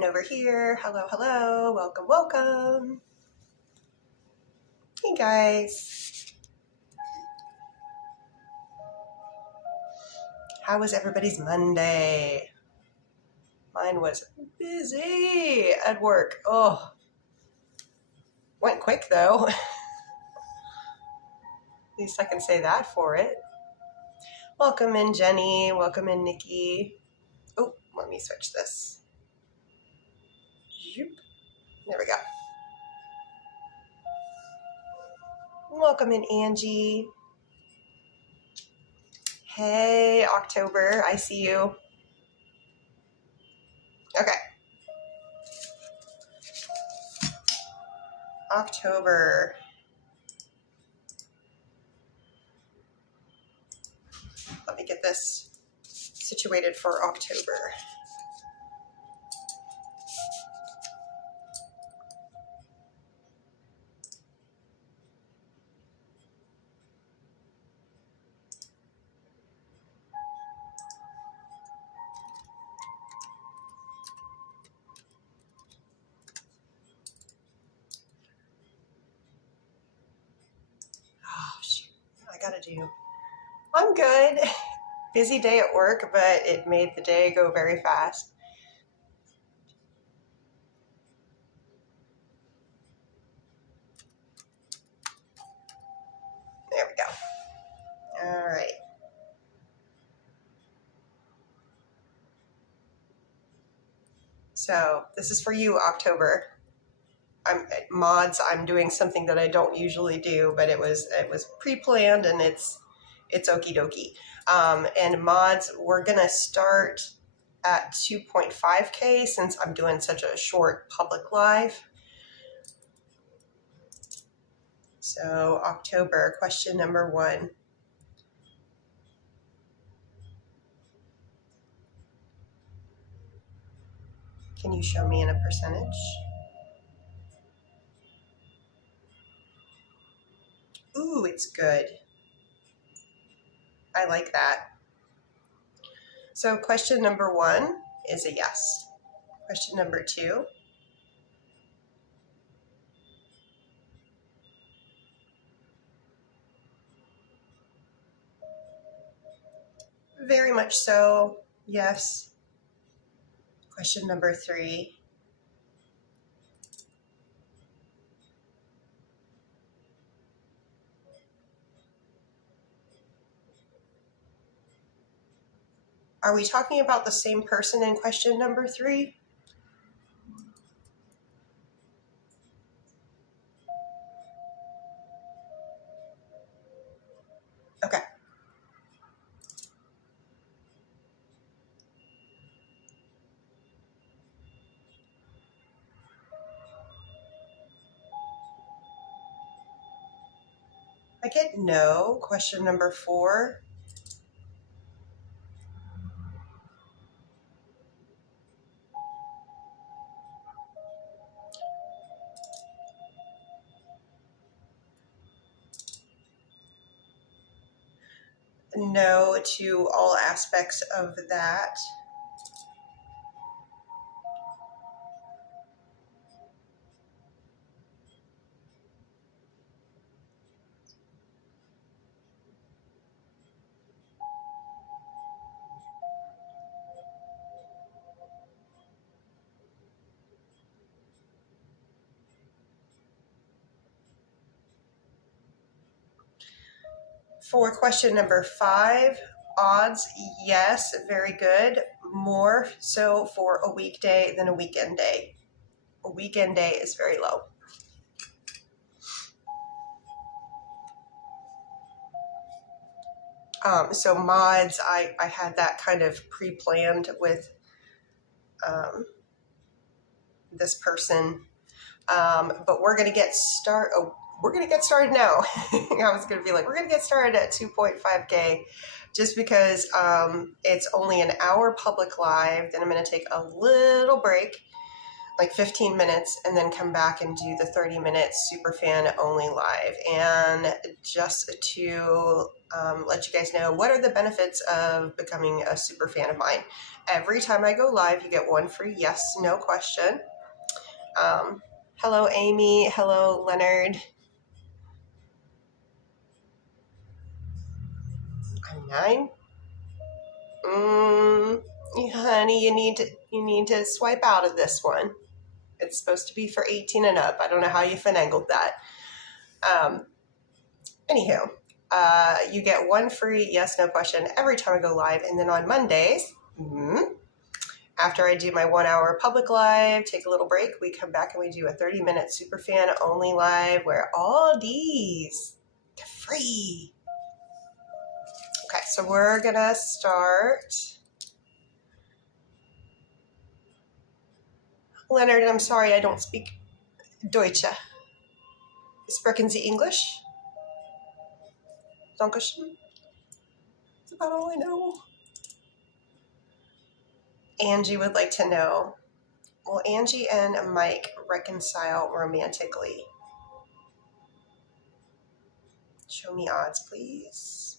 And over here, hello, hello, welcome, welcome. Hey guys. How was everybody's Monday? Mine was busy at work. Oh, went quick though. At least I can say that for it. Welcome in, Jenny. Welcome in, Nikki. Oh, let me switch this. There we go. Welcome in, Angie. Hey, October. I see you. Okay. October. Let me get this situated for October. Oh, shoot. I gotta do. I'm good. Busy day at work, but it made the day go very fast. There we go. All right. So this is for you, October. I'm doing something that I don't usually do, but it was pre-planned and it's okie dokie. And mods, we're gonna start at 2.5K since I'm doing such a short public live. So October, question number 1. Can you show me in a percentage? Ooh, it's good. I like that. So question number 1 is a yes. Question number 2. Very much so, yes. Question number 3. Are we talking about the same person in question number 3? Okay. I get no. Question number 4. No to all aspects of that. For question number 5, odds, yes, very good. More so for a weekday than a weekend day. A weekend day is very low. So mods, I had that kind of pre-planned with this person, but we're gonna get started. Oh, we're gonna get started now. I was gonna be like, we're gonna get started at 2.5K, just because it's only an hour public live. Then I'm gonna take a little break like 15 minutes and then come back and do the 30-minute Superfan only live. And just to let you guys know, what are the benefits of becoming a super fan of mine? Every time I go live, you get one free yes, no question. Hello, Amy. Hello, Leonard. I'm 9. Honey, you need to swipe out of this one. It's supposed to be for 18 and up. I don't know how you finagled that. Anywho, you get one free yes, no question every time I go live. And then on Mondays, after I do my 1 hour public live, take a little break, we come back and we do a 30-minute Superfan only live where all these are free. Okay, so we're gonna start. Leonard, I'm sorry, I don't speak Deutsche. Sprechen Sie English? Dankeschön. That's about all I know. Angie would like to know, will Angie and Mike reconcile romantically? Show me odds, please.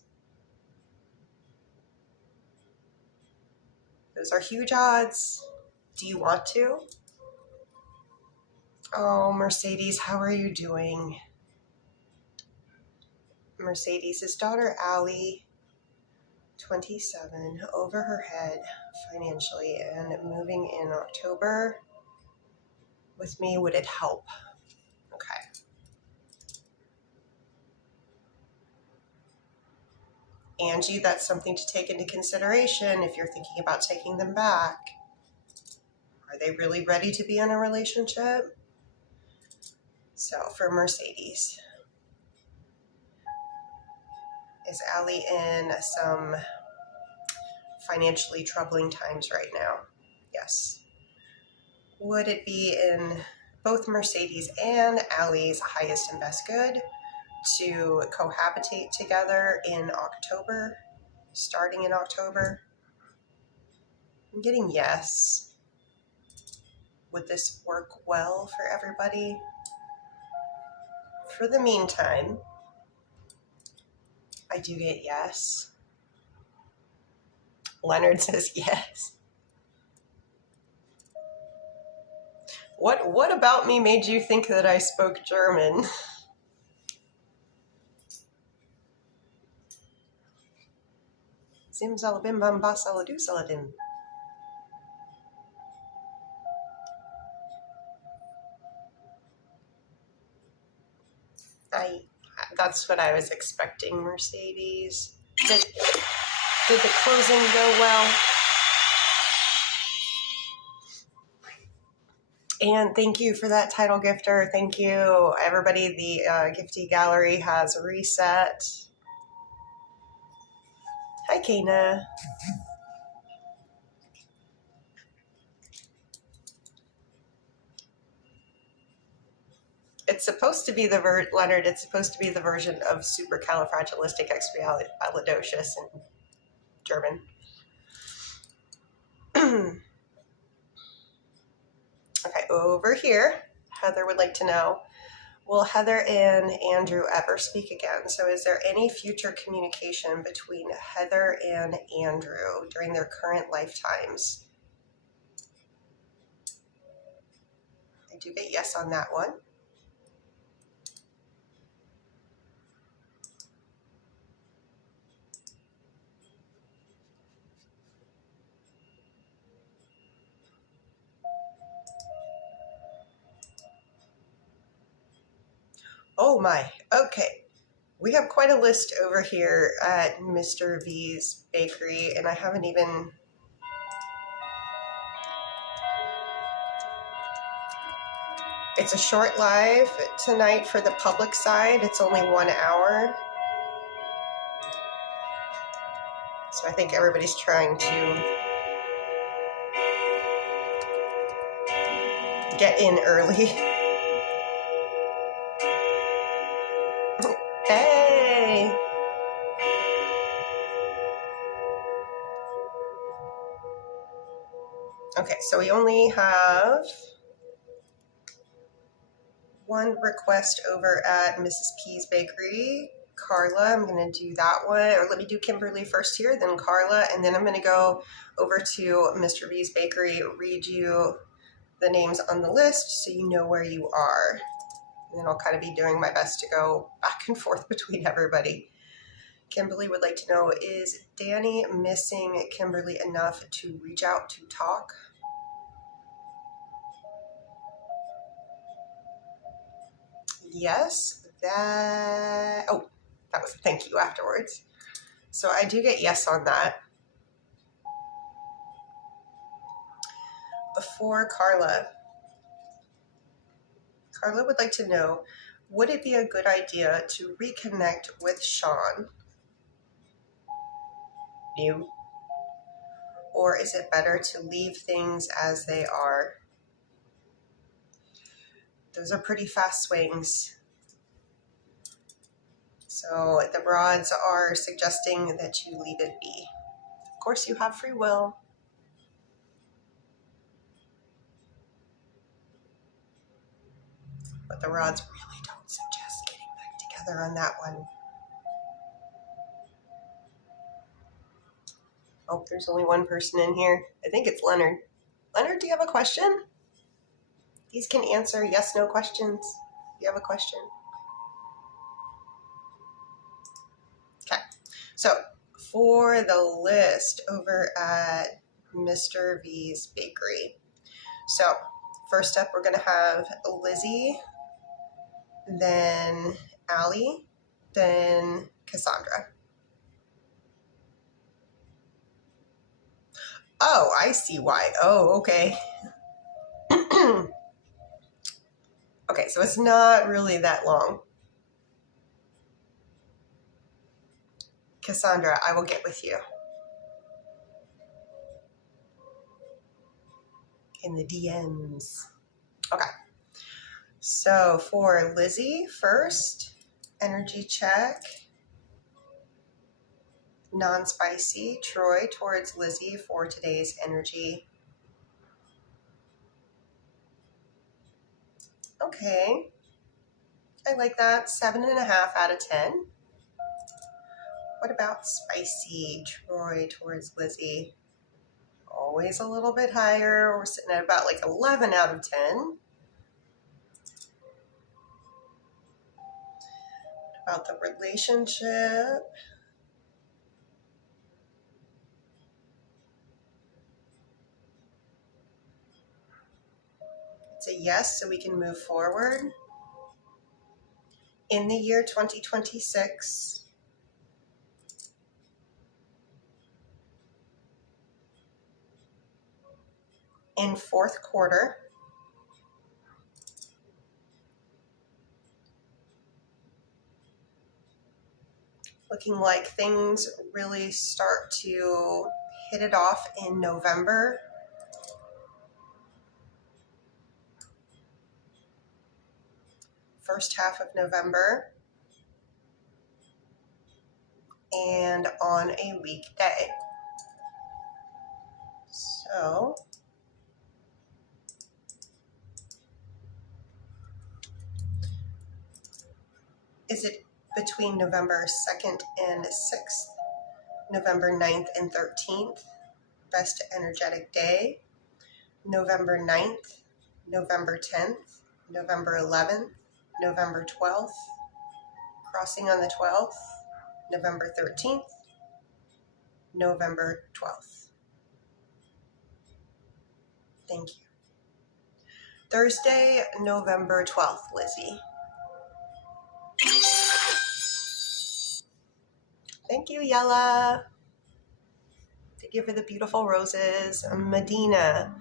Those are huge odds. Do you want to? Oh, Mercedes, how are you doing? Mercedes' daughter, Allie, 27, over her head financially and moving in October with me, would it help? Okay. Angie, that's something to take into consideration if you're thinking about taking them back. Are they really ready to be in a relationship? So for Mercedes, is Allie in some financially troubling times right now? Yes. Would it be in both Mercedes and Allie's highest and best good to cohabitate together in October, starting in October? I'm getting yes. Would this work well for everybody? For the meantime, I do get yes. Leonard says yes. What about me made you think that I spoke German? Zimzalabim bamba saladu saladim. That's what I was expecting, Mercedes. Did the closing go well? And thank you for that title gifter. Thank you, everybody. The Gifty Gallery has reset. Hi, Kana. It's supposed to be the Leonard. It's supposed to be the version of supercalifragilisticexpialidocious in German. Okay, over here, Heather would like to know, will Heather and Andrew ever speak again? So is there any future communication between Heather and Andrew during their current lifetimes? I do get yes on that one. Oh my, okay. We have quite a list over here at Mr. V's Bakery, and I haven't even... It's a short live tonight for the public side. It's only 1 hour. So I think everybody's trying to get in early. Hey! Okay, so we only have one request over at Mrs. P's Bakery. Carla, I'm going to do that one. Or let me do Kimberly first here, then Carla, and then I'm going to go over to Mr. V's Bakery, read you the names on the list so you know where you are. And then I'll kind of be doing my best to go back and forth between everybody. Kimberly would like to know, is Danny missing Kimberly enough to reach out to talk? Yes, that was a thank you afterwards. So I do get yes on that. Before Carla would like to know, would it be a good idea to reconnect with Sean? New? Or is it better to leave things as they are? Those are pretty fast swings. So the broads are suggesting that you leave it be. Of course, you have free will. But the rods really don't suggest getting back together on that one. Oh, there's only one person in here. I think it's Leonard. Leonard, do you have a question? These can answer yes, no questions. Do you have a question? Okay. So for the list over at Mr. V's Bakery. So first up, we're going to have Lizzie, then Allie, then Cassandra. Oh, I see why. Oh, okay. Okay, so it's not really that long. Cassandra, I will get with you in the DMs. Okay. So for Lizzie first, energy check. Non-spicy. Troy towards Lizzie for today's energy. Okay. I like that. 7.5 out of 10. What about spicy? Troy towards Lizzie. Always a little bit higher. We're sitting at about like 11 out of 10. About the relationship. It's a yes, so we can move forward. In the year 2026, in fourth quarter, looking like things really start to hit it off in November. First half of November, and on a weekday. So is it between November 2nd and 6th, November 9th and 13th, best energetic day, November 9th, November 10th, November 11th, November 12th, crossing on the 12th, November 13th, November 12th. Thank you. Thursday, November 12th, Lizzie. Thank you, Yella. Thank you for the beautiful roses. Medina.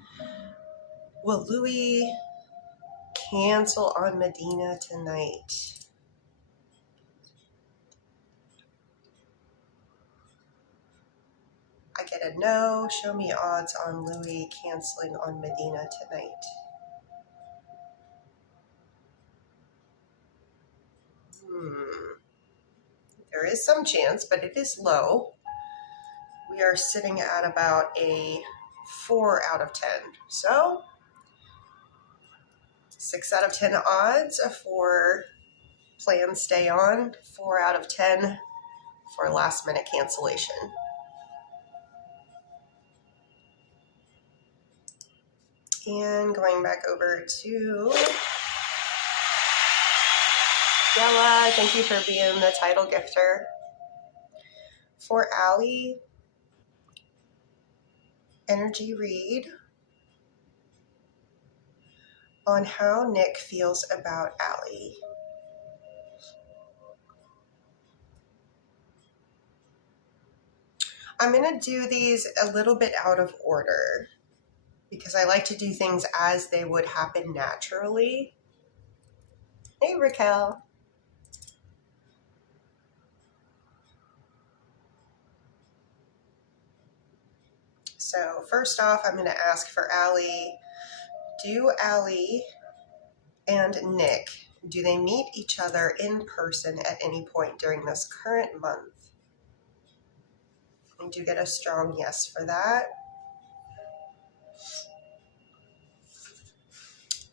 Will Louis cancel on Medina tonight? I get a no. Show me odds on Louis canceling on Medina tonight. There is some chance, but it is low. We are sitting at about a 4 out of 10. So 6 out of 10 odds for plan stay on, 4 out of 10 for last minute cancellation. And going back over to Della, thank you for being the title gifter. For Allie, energy read on how Nick feels about Allie. I'm going to do these a little bit out of order because I like to do things as they would happen naturally. Hey, Raquel. So first off, I'm going to ask for Allie. Do Allie and Nick, do they meet each other in person at any point during this current month? And do get a strong yes for that.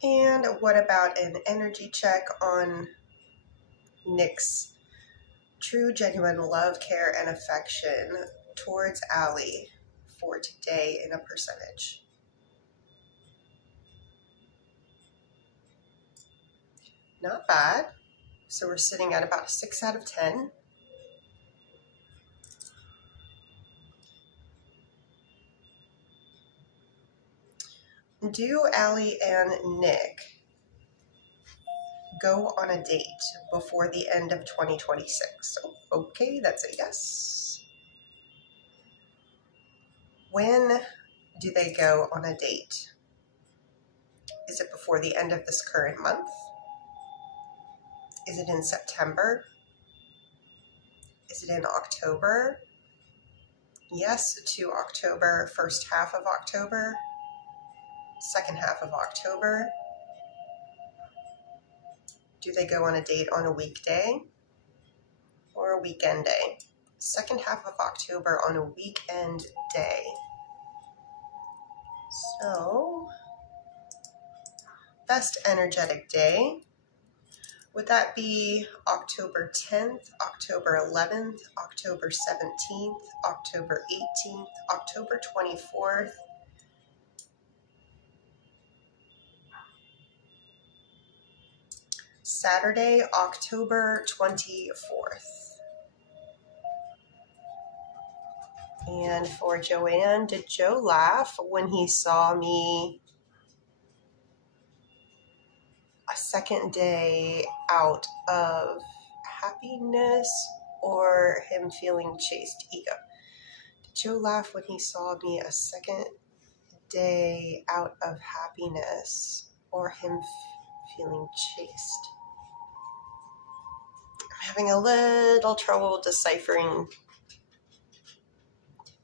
And what about an energy check on Nick's true, genuine love, care, and affection towards Allie for today in a percentage? Not bad. So we're sitting at about a 6 out of 10. Do Allie and Nick go on a date before the end of 2026? Okay, that's a yes. When do they go on a date? Is it before the end of this current month? Is it in September? Is it in October? Yes to October, first half of October, second half of October. Do they go on a date on a weekday or a weekend day? Second half of October on a weekend day. So, best energetic day. Would that be October 10th, October 11th, October 17th, October 18th, October 24th? Saturday, October 24th. And for Joanne, did Joe laugh when he saw me a second day out of happiness or him feeling chased? Ego. Did Joe laugh when he saw me a second day out of happiness or him feeling chased? I'm having a little trouble deciphering.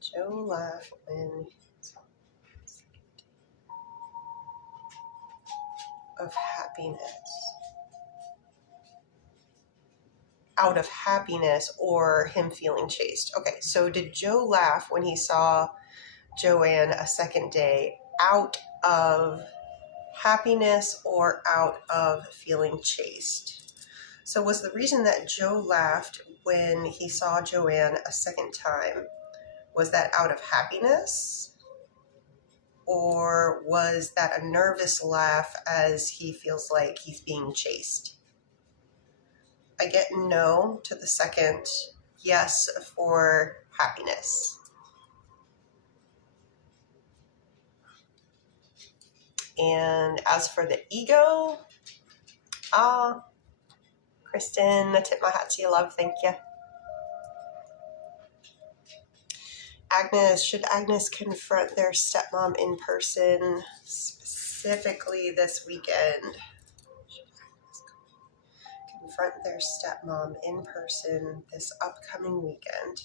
Joe laugh when of happiness. Out of happiness or him feeling chased. Okay, so did Joe laugh when he saw Joanne a second day out of happiness or out of feeling chased? So was the reason that Joe laughed when he saw Joanne a second time, was that out of happiness? Or was that a nervous laugh as he feels like he's being chased? I get no to the second, yes for happiness. And as for the ego, Kristen, I tip my hat to you, love, thank you. Agnes, should Agnes confront their stepmom in person, specifically this weekend? Confront their stepmom in person this upcoming weekend.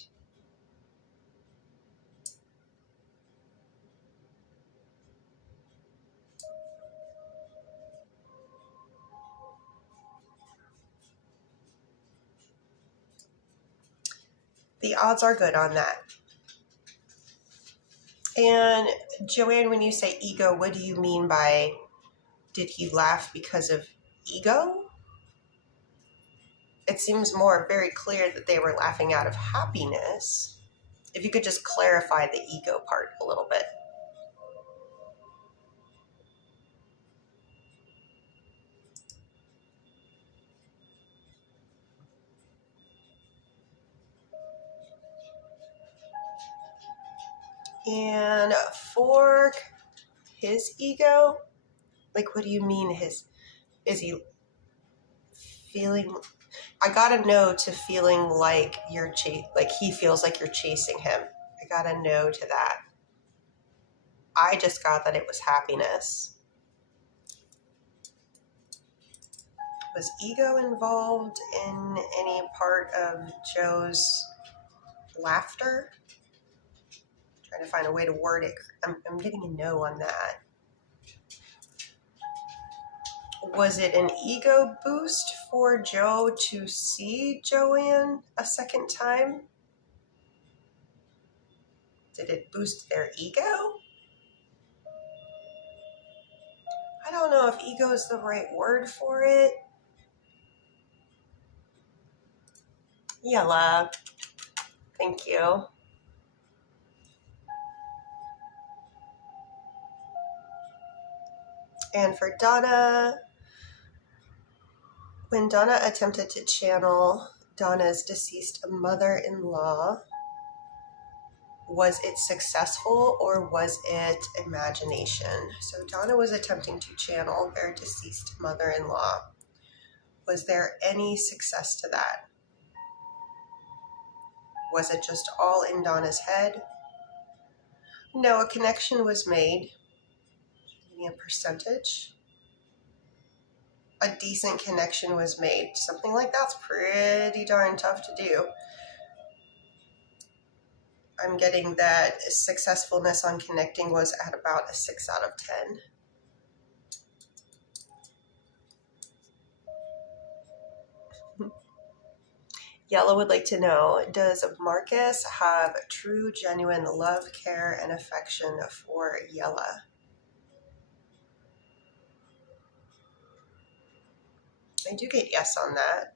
The odds are good on that. And Joanne, when you say ego, what do you mean by Did he laugh because of ego? It seems more very clear that they were laughing out of happiness. If you could just clarify the ego part a little bit. And for his ego, like, what do you mean is he feeling, I gotta know to feeling like like he feels like you're chasing him. I gotta know to that. I just got that it was happiness. Was ego involved in any part of Joe's laughter? Trying to find a way to word it. I'm getting a no on that. Was it an ego boost for Joe to see Joanne a second time? Did it boost their ego? I don't know if ego is the right word for it. Yella. Thank you. And for Donna, when Donna attempted to channel Donna's deceased mother-in-law, was it successful or was it imagination? So Donna was attempting to channel their deceased mother-in-law. Was there any success to that? Was it just all in Donna's head? No, a connection was made. Give me a percentage. A decent connection was made. Something like that's pretty darn tough to do. I'm getting that successfulness on connecting was at about a 6 out of 10. Yellow would like to know, does Marcus have true, genuine love, care, and affection for Yella? I do get yes on that.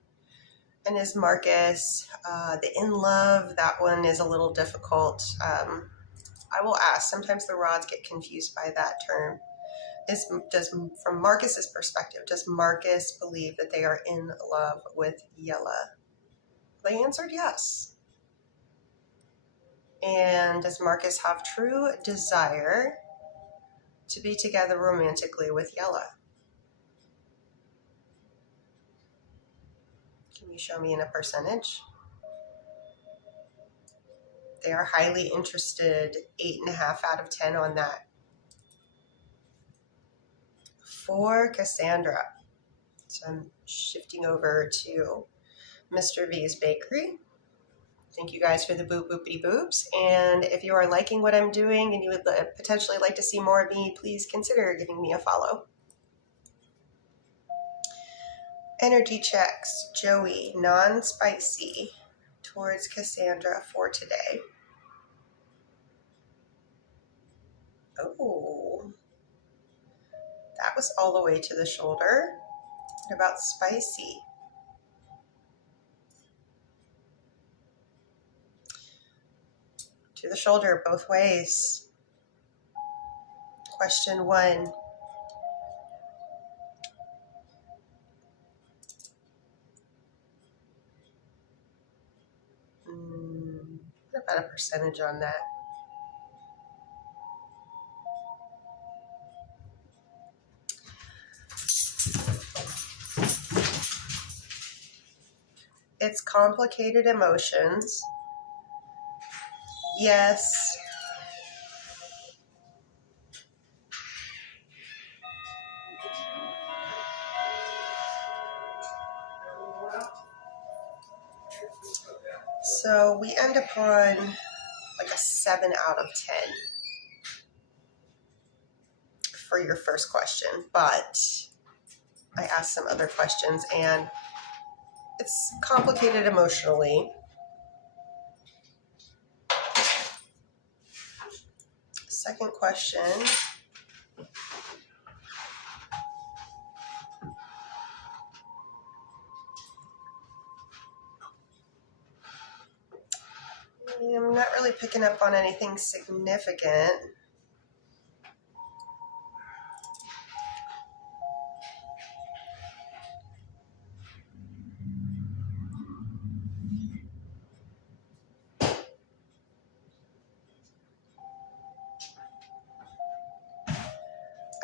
And is Marcus the in love? That one is a little difficult. I will ask. Sometimes the rods get confused by that term. From Marcus's perspective, does Marcus believe that they are in love with Yella? They answered yes. And does Marcus have true desire to be together romantically with Yella? Can you show me in a percentage? They are highly interested, 8.5 out of 10 on that. For Cassandra, so I'm shifting over to Mr. V's Bakery. Thank you guys for the boop boopity boops. And if you are liking what I'm doing and you would potentially like to see more of me, please consider giving me a follow. Energy checks, Joey, non-spicy, towards Cassandra for today. Oh, that was all the way to the shoulder. What about spicy? To the shoulder, both ways. Question 1. What about a percentage on that? It's complicated emotions. Yes. So we end upon like a 7 out of 10 for your first question, but I asked some other questions and it's complicated emotionally. Second question. I'm not really picking up on anything significant.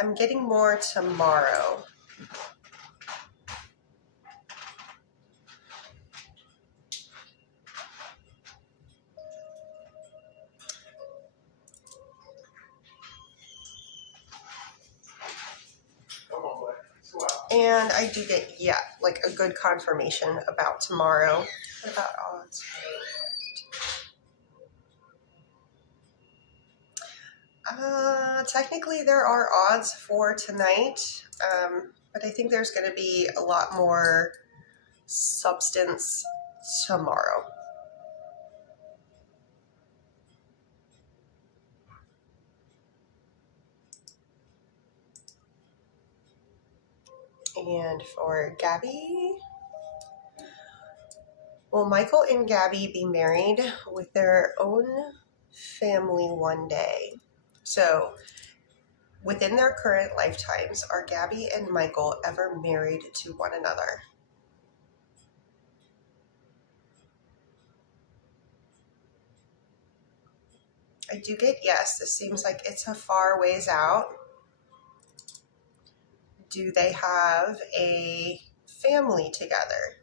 I'm getting more tomorrow. And I do get, yeah, like a good confirmation about tomorrow. What about odds? Technically there are odds for tonight, but I think there's going to be a lot more substance tomorrow. And for Gabby, will Michael and Gabby be married with their own family one day? So, within their current lifetimes, are Gabby and Michael ever married to one another? I do get yes. This seems like it's a far ways out. Do they have a family together?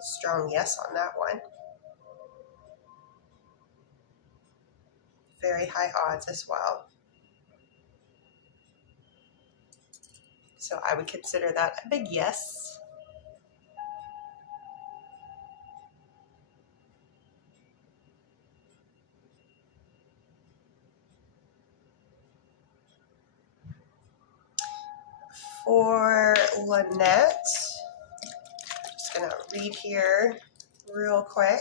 Strong yes on that one. Very high odds as well. So I would consider that a big yes. For Lynette, just going to read here real quick.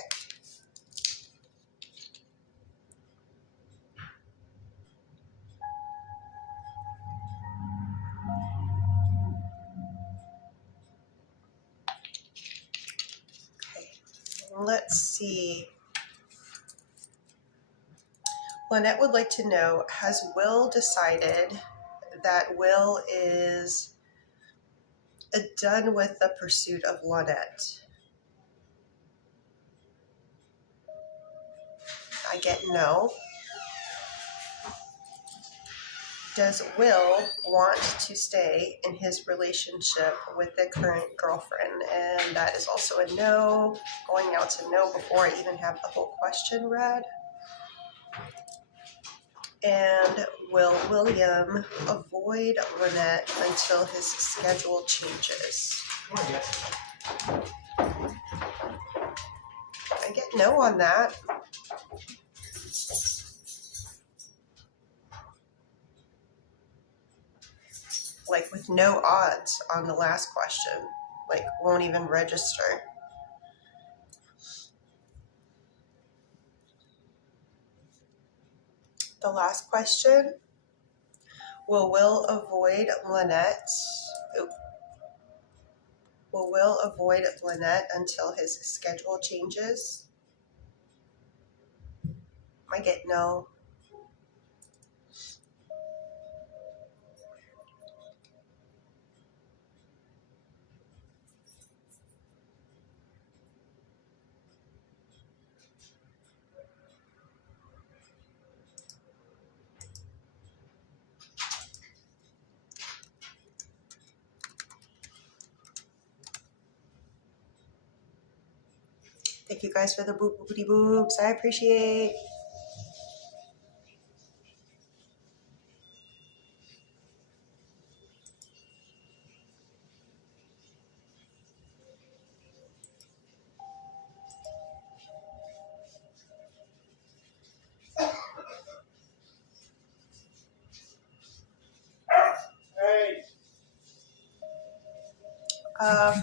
Okay, let's see. Lynette would like to know, has Will decided that Will is done with the pursuit of Lynette? I get no. Does Will want to stay in his relationship with the current girlfriend? And that is also a no. Going out to no before I even have the whole question read. And will William avoid Lynette until his schedule changes? I get no on that. Like with no odds on the last question. Like won't even register. The last question. Will Will avoid Lynette? Will Will avoid Lynette until his schedule changes? I get no. Thank you guys for the boopity boops. I appreciate.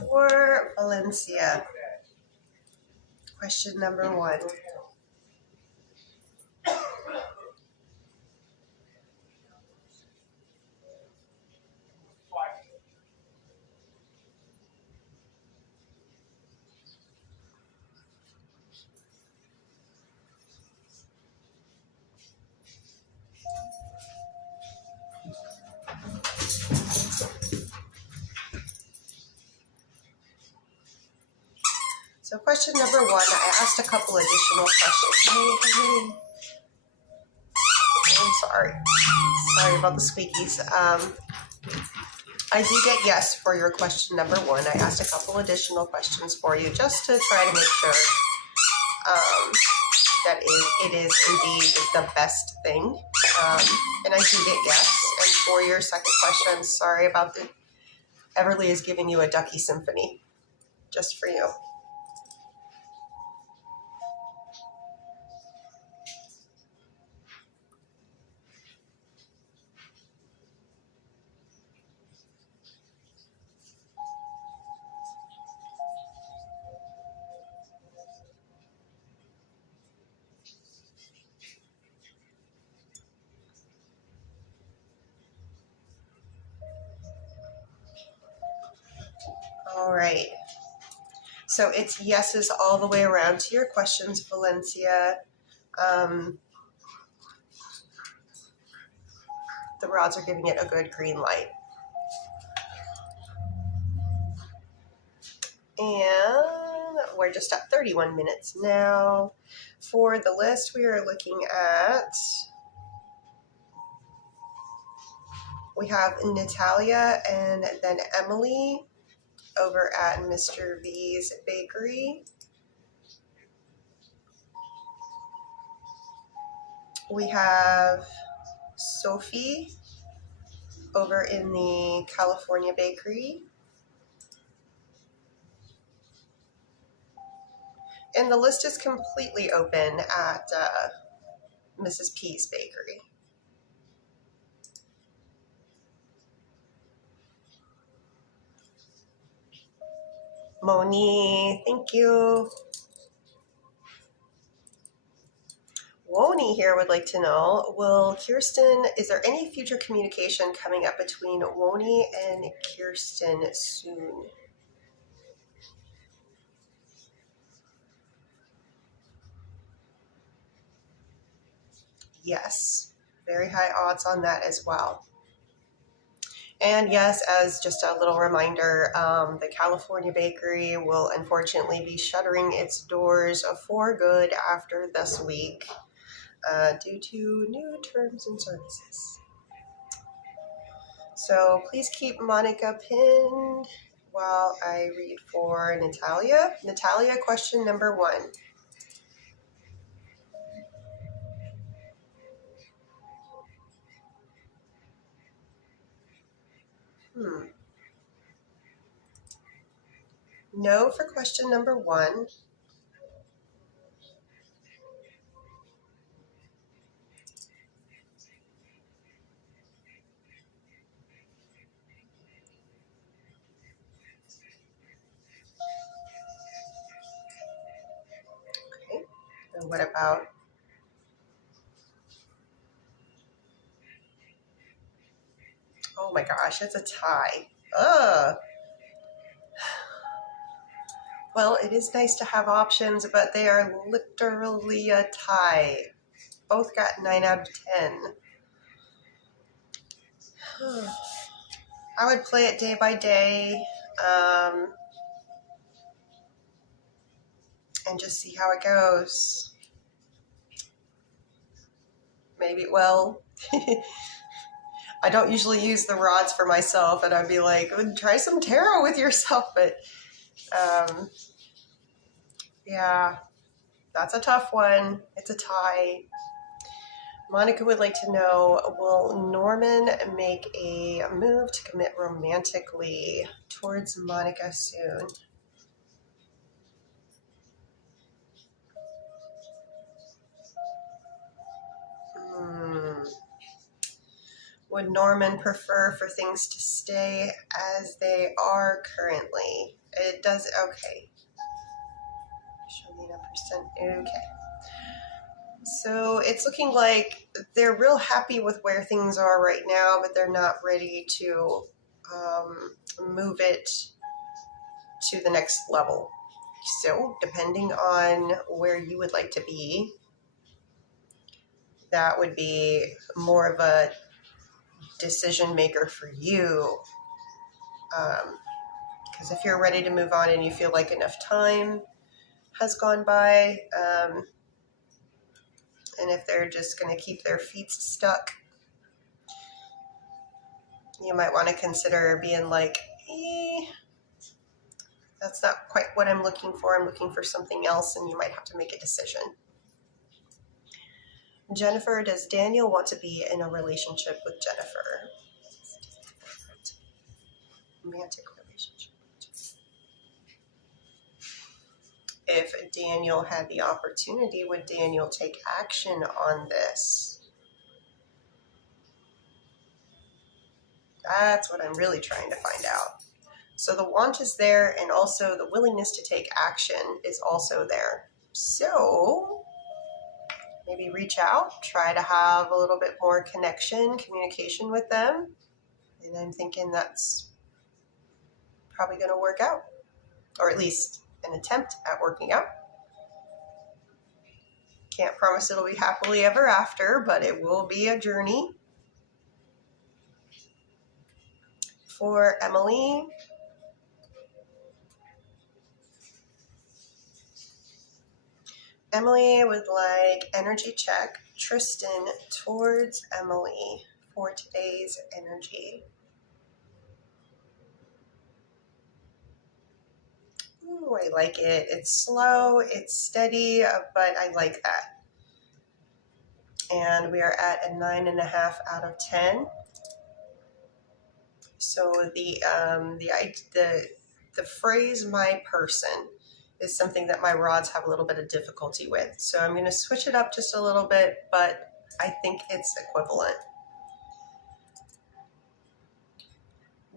For Valencia, question number 1. So question number 1, I asked a couple additional questions. I'm sorry. Sorry about the squeakies. I do get yes for your question number 1. I asked a couple additional questions for you just to try to make sure that it is indeed the best thing. And I do get yes. And for your second question, I'm sorry about the Everly is giving you a Ducky Symphony just for you. All right. So it's yeses all the way around to your questions, Valencia. The rods are giving it a good green light. And we're just at 31 minutes now. For the list, we are looking at, we have Natalia and then Emily over at Mr. V's Bakery. We have Sophie over in the California Bakery. And the list is completely open at Mrs. P's Bakery. Moni, thank you. Woni here would like to know, is there any future communication coming up between Woni and Kirsten soon? Yes, very high odds on that as well. And yes, as just a little reminder, the California Bakery will unfortunately be shuttering its doors for good after this week due to new terms and services. So please keep Monica pinned while I read for Natalia. Natalia, question number 1. No for question number 1. Okay. And what about? Oh my gosh, it's a tie. Ugh. Well, it is nice to have options, but they are literally a tie. Both got 9 out of 10. I would play it day by day and just see how it goes. Maybe, well, I don't usually use the rods for myself, and I'd be like, try some tarot with yourself, but yeah, that's a tough one. It's a tie. Monica would like to know, will Norman make a move to commit romantically towards Monica soon? Would Norman prefer for things to stay as they are currently? It does, okay. Show me a %, okay. So it's looking like they're real happy with where things are right now, but they're not ready to move it to the next level. So depending on where you would like to be, that would be more of a decision maker for you. Because if you're ready to move on and you feel like enough time has gone by, and if they're just going to keep their feet stuck, you might want to consider being like, that's not quite what I'm looking for. I'm looking for something else, and you might have to make a decision. Jennifer, does Daniel want to be in a relationship with Jennifer? Romantic relationship. If Daniel had the opportunity, would Daniel take action on this? That's what I'm really trying to find out. So the want is there, and also the willingness to take action is also there. So maybe reach out, try to have a little bit more communication with them. And I'm thinking that's probably going to work out, or at least an attempt at working out. Can't promise it'll be happily ever after, but it will be a journey. For Emily, Emily would like energy check. Tristan towards Emily for today's energy. Ooh, I like it. It's slow, it's steady, but I like that. And we are at a 9.5 out of 10. So the phrase "my person" is something that my rods have a little bit of difficulty with. So I'm going to switch it up just a little bit, but I think it's equivalent.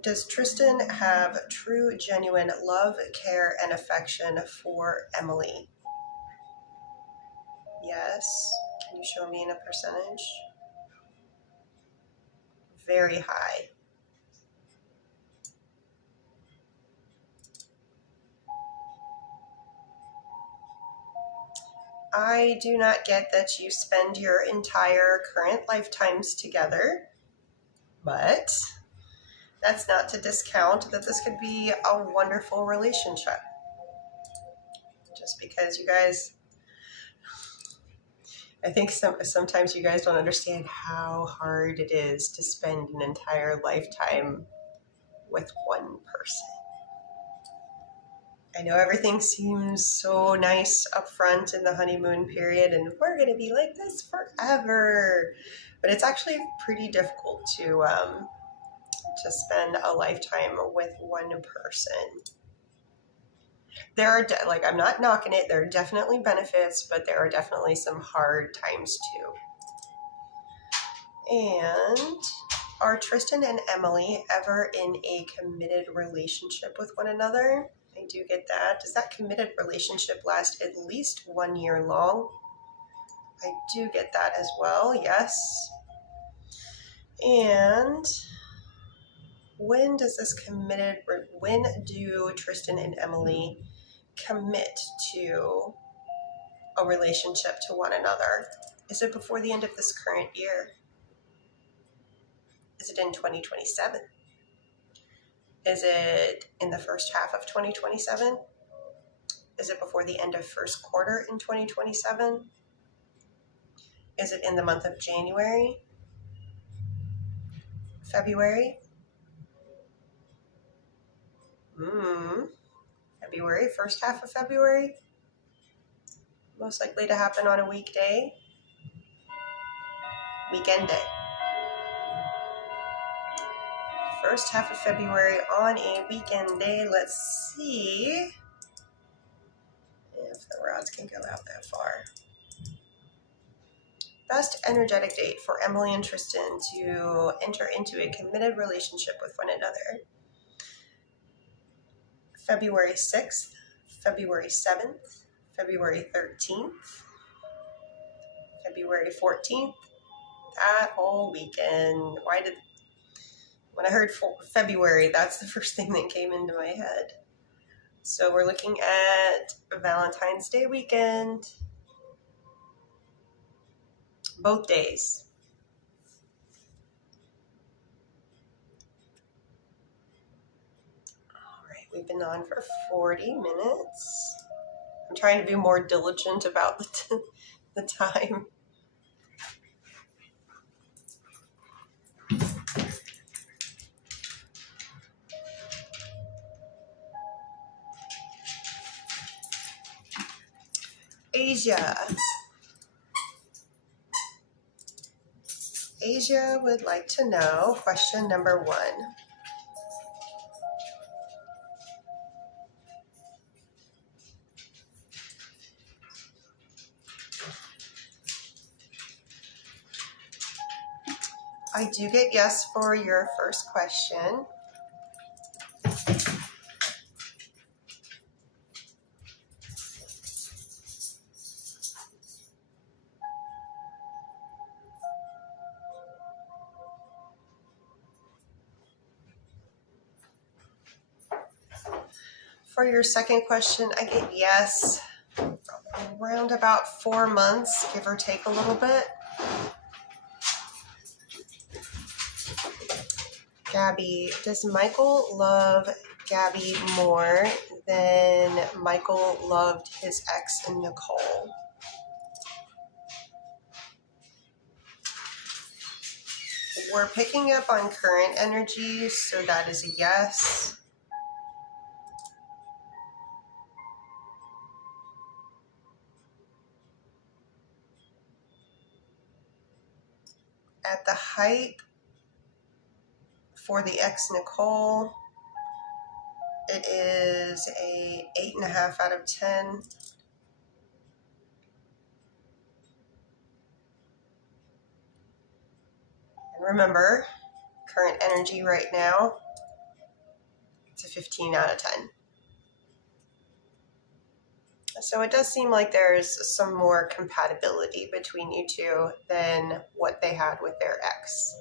Does Tristan have true, genuine love, care, and affection for Emily? Yes. Can you show me in a percentage? Very high. I do not get that you spend your entire current lifetimes together, but that's not to discount that this could be a wonderful relationship. Just because you guys, I think sometimes you guys don't understand how hard it is to spend an entire lifetime with one person. I know everything seems so nice up front in the honeymoon period, and we're going to be like this forever. But it's actually pretty difficult to spend a lifetime with one person. There are, I'm not knocking it, there are definitely benefits, but there are definitely some hard times too. And are Tristan and Emily ever in a committed relationship with one another? I do get that. Does that committed relationship last at least 1 year long? I do get that as well, yes. And when do Tristan and Emily commit to a relationship to one another? Is it before the end of this current year? Is it in 2027? Is it in the first half of 2027? Is it before the end of first quarter in 2027? Is it in the month of January? February? February, first half of February? Most likely to happen on a weekday. Weekend day. First half of February on a weekend day. Let's see if the rods can go out that far. Best energetic date for Emily and Tristan to enter into a committed relationship with one another. February 6th, February 7th, February 13th, February 14th, that whole weekend. When I heard February, that's the first thing that came into my head. So we're looking at Valentine's Day weekend, both days. All right, we've been on for 40 minutes. I'm trying to be more diligent about the time. Asia. Asia would like to know, question number 1. I do get yes for your first question. For your second question, I get yes. Around about 4 months, give or take a little bit. Gabby, does Michael love Gabby more than Michael loved his ex and Nicole? We're picking up on current energy, so that is a yes. At the height for the ex Nicole, it is a 8.5 out of 10. And remember, current energy right now, it's a 15 out of 10. So it does seem like there's some more compatibility between you two than what they had with their ex.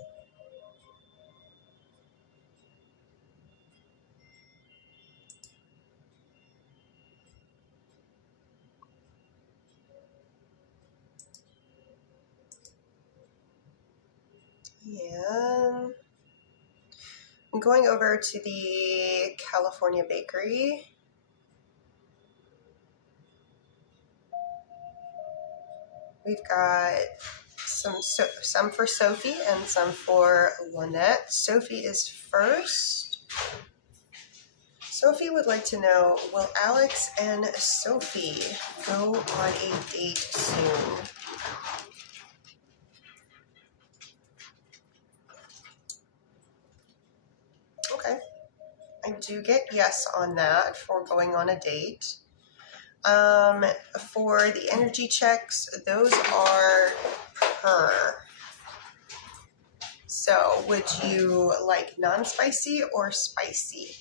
Yeah. I'm going over to the California Bakery. We've got some for Sophie and some for Lynette. Sophie is first. Sophie would like to know, will Alex and Sophie go on a date soon? Okay. I do get yes on that for going on a date. For the energy checks, those are per. So would you like non-spicy or spicy?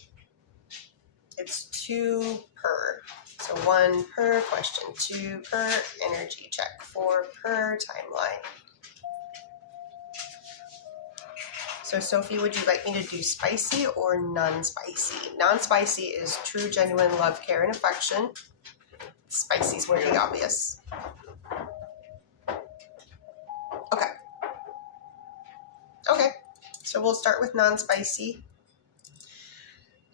It's 2 per. So 1 per question, 2 per energy check, 4 per timeline. So Sophie, would you like me to do spicy or non-spicy? Non-spicy is true, genuine love, care, and affection. Spicy is where the obvious. Okay. Okay. So we'll start with non-spicy.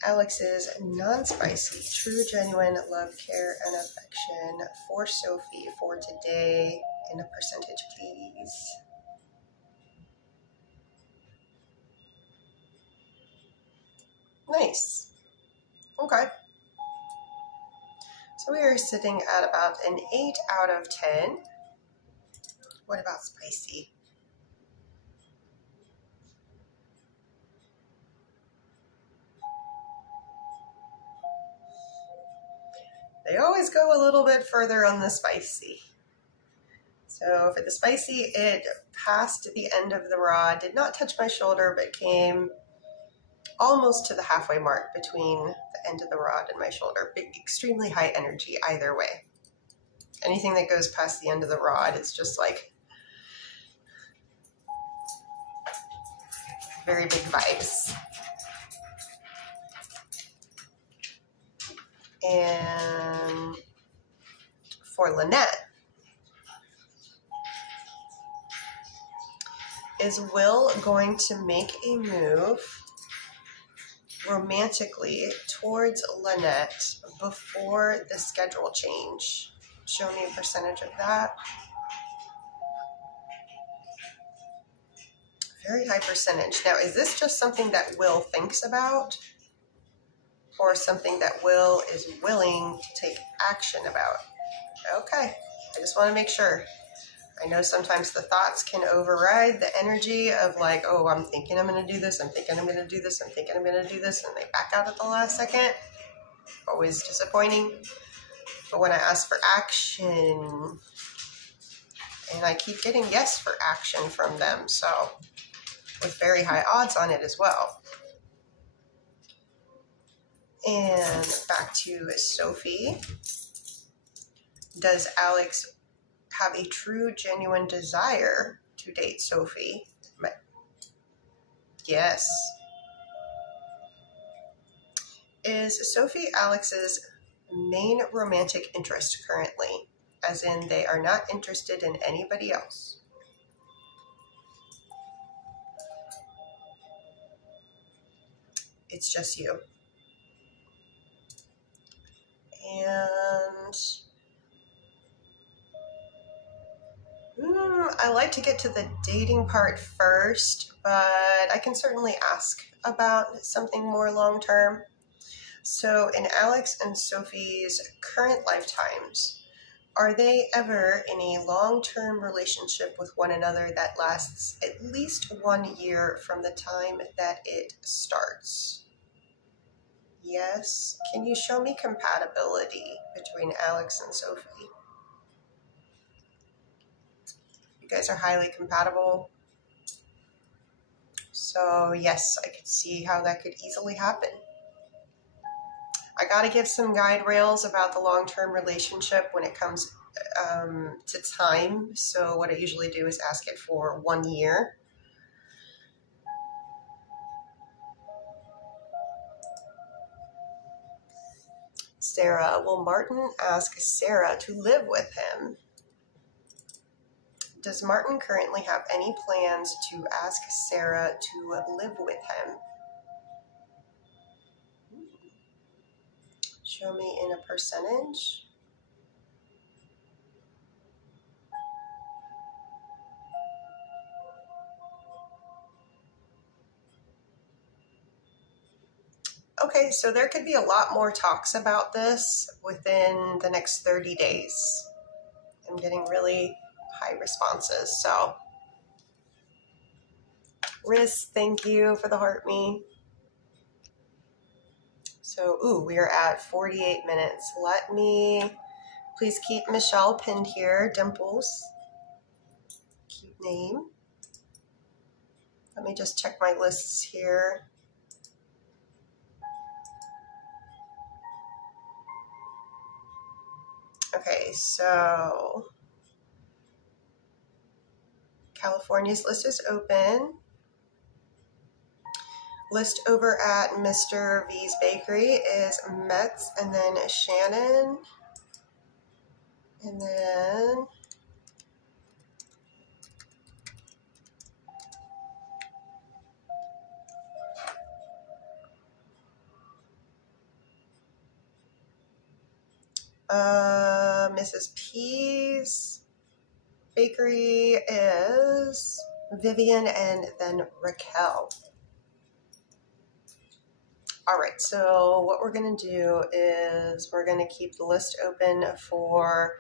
Alex is non-spicy, true, genuine love, care, and affection for Sophie for today in a percentage, please. Nice. Okay. So we are sitting at about an 8 out of 10. What about spicy? They always go a little bit further on the spicy. So for the spicy, it passed the end of the rod, did not touch my shoulder, but came almost to the halfway mark between the end of the rod and my shoulder. Big, extremely high energy either way. Anything that goes past the end of the rod is just like very big vibes. And for Lynette, is Will going to make a move romantically towards Lynette before the schedule change? Show me a percentage of that. Very high percentage. Now, is this just something that Will thinks about, or something that Will is willing to take action about? Okay, I just want to make sure. I know sometimes the thoughts can override the energy of like, oh, I'm thinking I'm going to do this, I'm thinking I'm going to do this, I'm thinking I'm going to do this, and they back out at the last second. Always disappointing. But when I ask for action, and I keep getting yes for action from them, so with very high odds on it as well. And back to Sophie. Does Alex have a true, genuine desire to date Sophie? Yes. Is Sophie Alex's main romantic interest currently? As in, they are not interested in anybody else. It's just you. And I like to get to the dating part first, but I can certainly ask about something more long-term. So in Alex and Sophie's current lifetimes, are they ever in a long-term relationship with one another that lasts at least 1 year from the time that it starts? Yes. Can you show me compatibility between Alex and Sophie? You guys are highly compatible. So yes, I could see how that could easily happen. I got to give some guide rails about the long-term relationship when it comes to time. So what I usually do is ask it for 1 year. Sarah, will Martin ask Sarah to live with him? Does Martin currently have any plans to ask Sarah to live with him? Show me in a percentage. Okay, so there could be a lot more talks about this within the next 30 days. I'm getting really high responses, so. Riz, thank you for the heart me. So, we are at 48 minutes. Let me, please keep Michelle pinned here. Dimples. Cute name. Let me just check my lists here. Okay, so California's list is open. List over at Mr. V's Bakery is Metz, and then Shannon, and then Mrs. P's Bakery is Vivian, and then Raquel. All right, so what we're going to do is we're going to keep the list open for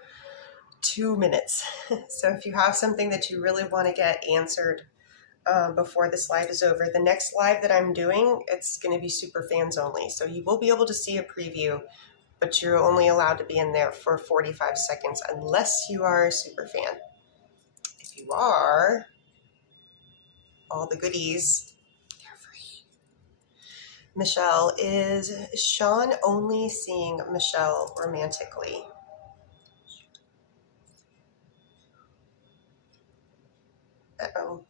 2 minutes. So if you have something that you really want to get answered before this live is over, the next live that I'm doing, it's going to be super fans only. So you will be able to see a preview, but you're only allowed to be in there for 45 seconds unless you are a super fan. If you are, all the goodies, they're free. Michelle, is Sean only seeing Michelle romantically? Uh-oh.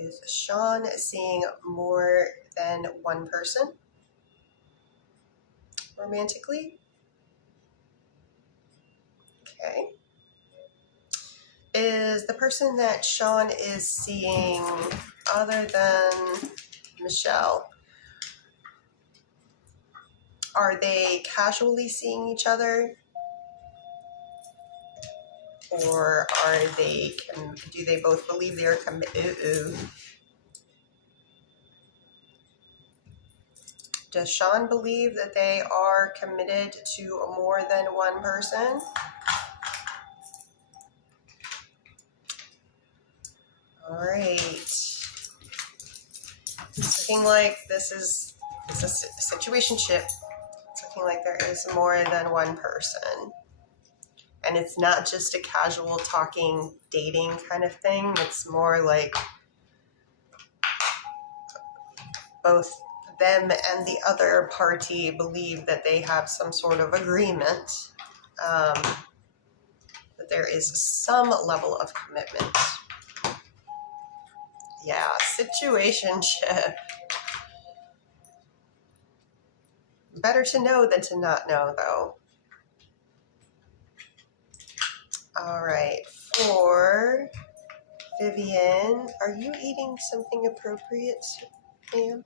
Is Sean seeing more than one person romantically? Okay. Is the person that Sean is seeing, other than Michelle, are they casually seeing each other? Or are they, do they both believe they are committed? Does Sean believe that they are committed to more than one person? All right. It's looking like it's a situationship. It's looking like there is more than one person. And it's not just a casual talking, dating kind of thing. It's more like both them and the other party believe that they have some sort of agreement, that there is some level of commitment. Yeah, situationship. Better to know than to not know, though. All right, for Vivian, are you eating something appropriate, ma'am?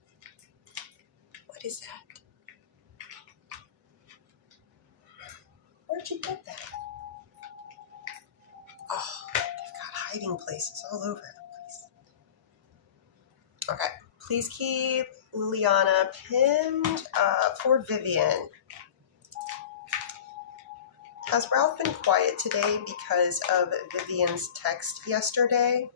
What is that? Where'd you get that? Oh, they've got hiding places all over the place. Okay, please keep Liliana pinned. For Vivian, has Ralph been quiet today because of Vivian's text yesterday?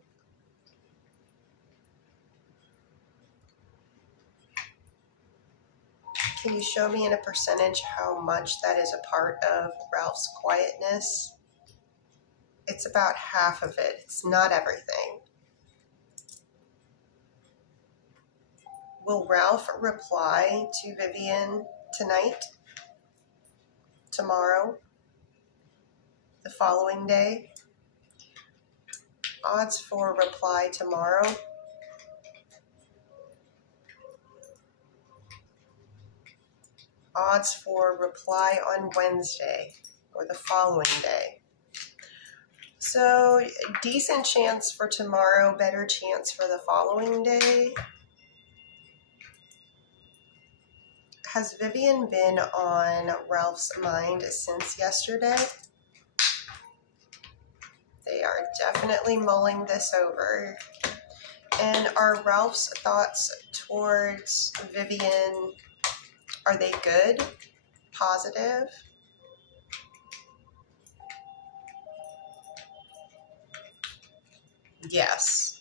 Can you show me in a percentage how much that is a part of Ralph's quietness? It's about half of it. It's not everything. Will Ralph reply to Vivian tonight? Tomorrow? The following day? Odds for reply tomorrow? Odds for reply on Wednesday or the following day. So decent chance for tomorrow, better chance for the following day. Has Vivian been on Ralph's mind since yesterday? They are definitely mulling this over. And are Ralph's thoughts towards Vivian, are they good? Positive? Yes.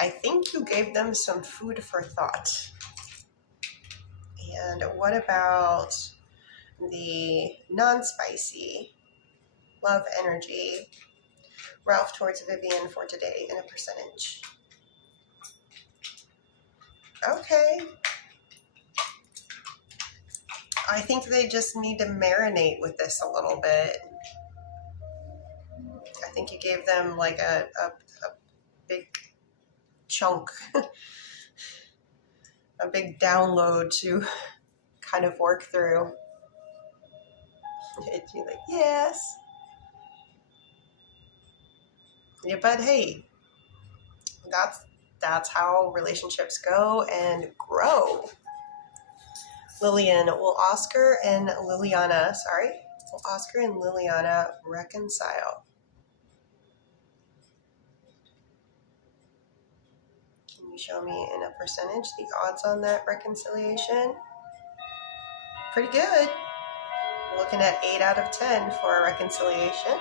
I think you gave them some food for thought. And what about the non-spicy love energy, Ralph towards Vivian for today in a percentage? Okay. I think they just need to marinate with this a little bit. I think you gave them like a big chunk, a big download to kind of work through. It'd be like, yes. Yeah, but hey, that's how relationships go and grow. Lillian, will Oscar and Liliana reconcile? Can you show me in a percentage the odds on that reconciliation? Pretty good. We're looking at 8 out of 10 for a reconciliation.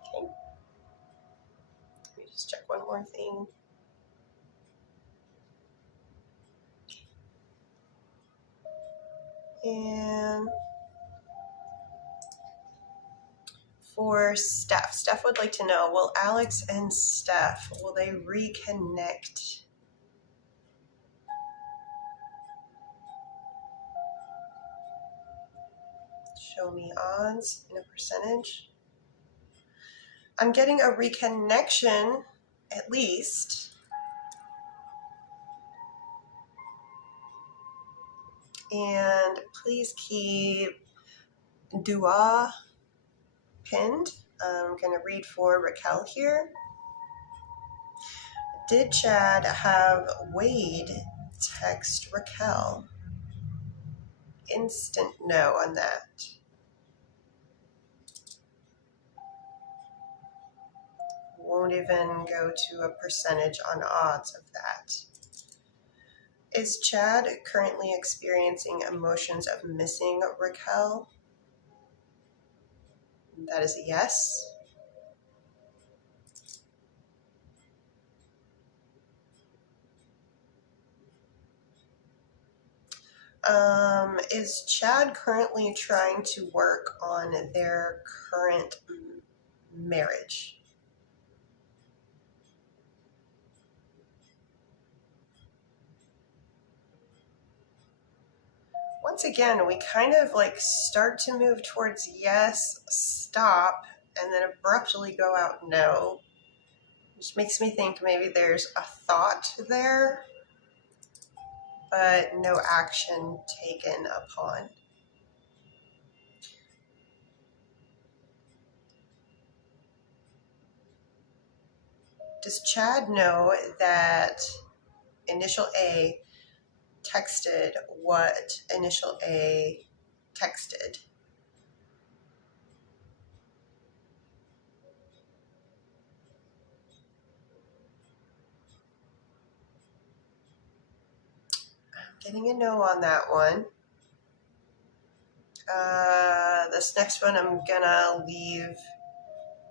Okay. Let me just check one more thing. And for Steph would like to know, will Alex and Steph, will they reconnect? Show me odds in a percentage. I'm getting a reconnection, at least. And please keep Dua pinned. I'm going to read for Raquel here. Did Chad have Wade text Raquel? Instant no on that. Won't even go to a percentage on odds of that. Is Chad currently experiencing emotions of missing Raquel? That is a yes. Is Chad currently trying to work on their current marriage? Once again, we kind of like start to move towards yes, stop, and then abruptly go out no. Which makes me think maybe there's a thought there, but no action taken upon. Does Chad know that initial A texted what initial A texted? I'm getting a no on that one. This next one I'm gonna leave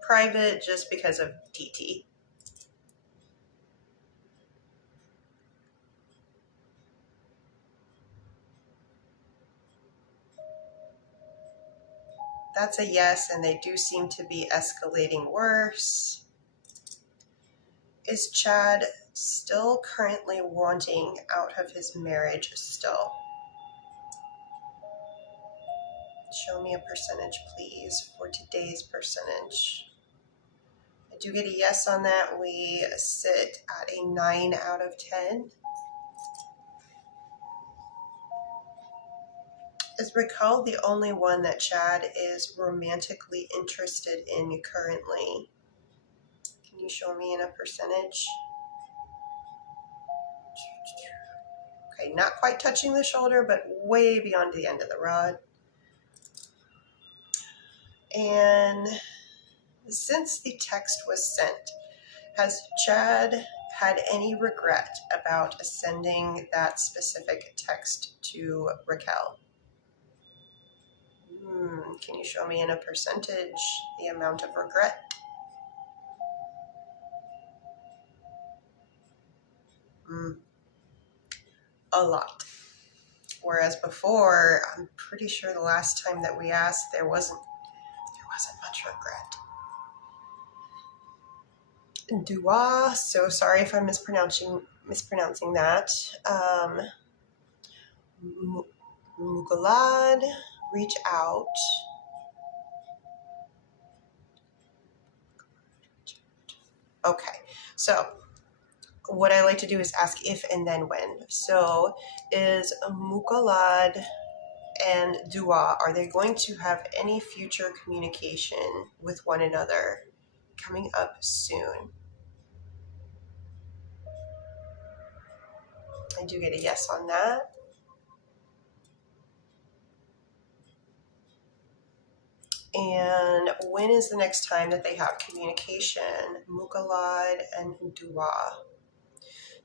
private just because of TT. That's a yes, and they do seem to be escalating worse. Is Chad still currently wanting out of his marriage still? Show me a percentage, please, for today's percentage. I do get a yes on that. We sit at a 9 out of 10. Is Raquel the only one that Chad is romantically interested in currently? Can you show me in a percentage? Okay, not quite touching the shoulder, but way beyond the end of the rod. And since the text was sent, has Chad had any regret about sending that specific text to Raquel? Can you show me in a percentage the amount of regret? A lot. Whereas before, I'm pretty sure the last time that we asked, there wasn't much regret. Dua, so sorry if I'm mispronouncing that. Mugalad, reach out. Okay, so what I like to do is ask if and then when. So is Mugalad and Dua, are they going to have any future communication with one another coming up soon? I do get a yes on that. And when is the next time that they have communication? Mugalad and Dua.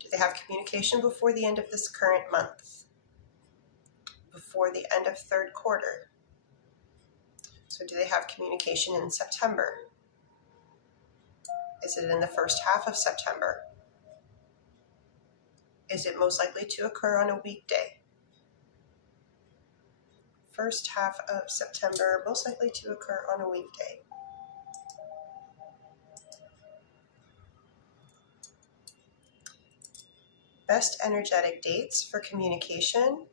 Do they have communication before the end of this current month? Before the end of third quarter? So do they have communication in September? Is it in the first half of September? Is it most likely to occur on a weekday? First half of September, most likely to occur on a weekday. Best energetic dates for communication?